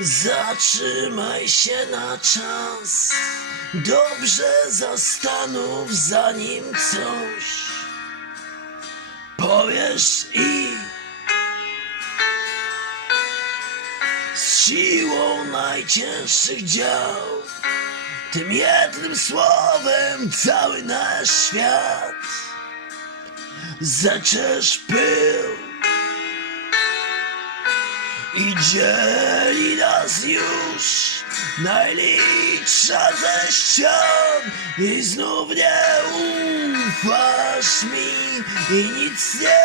Zatrzymaj się na czas. Dobrze zastanów zanim coś powiesz i z siłą najcięższych dział tym jednym słowem cały nasz świat zaczesz pył i dzieli nas już najlicza ze ścian. I znów nie ufasz mi i nic nie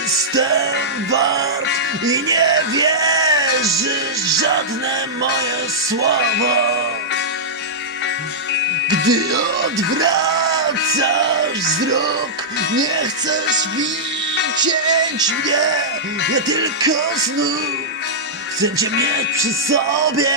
jestem wart. I nie wierzysz żadne moje słowo. Gdy odwracasz wzrok, nie chcesz widzieć mnie, ja tylko znów chcę cię mieć przy sobie.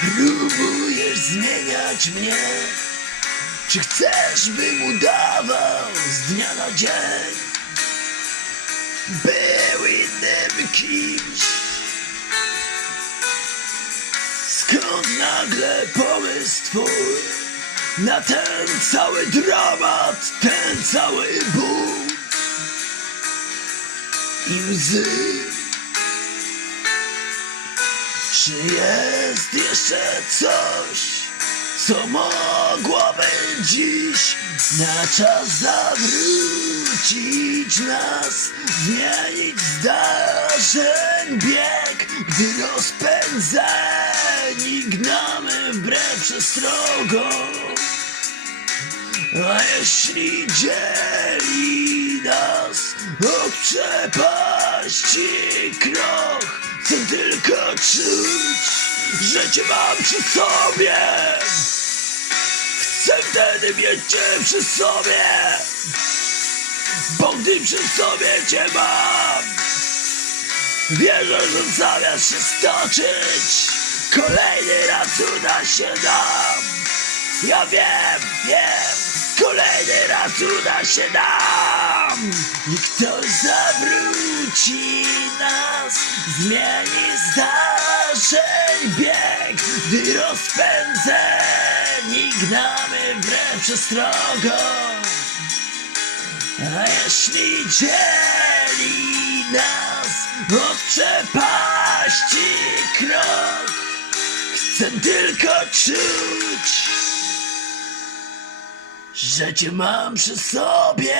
Próbujesz zmieniać mnie, czy chcesz, bym udawał z dnia na dzień? Był innym kimś. Skąd nagle pomysł twój na ten cały dramat, ten cały ból i łzy? Czy jest jeszcze coś, co mogłoby dziś na czas zawrócić nas, zmienić zdarzeń bieg, gdy rozpędzeni gnamy wbrew przestrogom? A jeśli dzieli nas od przepaści krok, chcę tylko czuć, że cię mam przy sobie. Wtedy mieć przy sobie, bo gdy przy sobie cię mam, wierzę, że zamiast się stoczyć, kolejny raz uda się nam. Ja wiem, wiem, kolejny raz uda się nam I ktoś zawróci nas, zmieni zdarzeń bieg Gdy rozpędzeni gnamy wbrew przestrogom A jeśli dzieli nas od przepaści krok Chcę tylko czuć że cię mam przy sobie.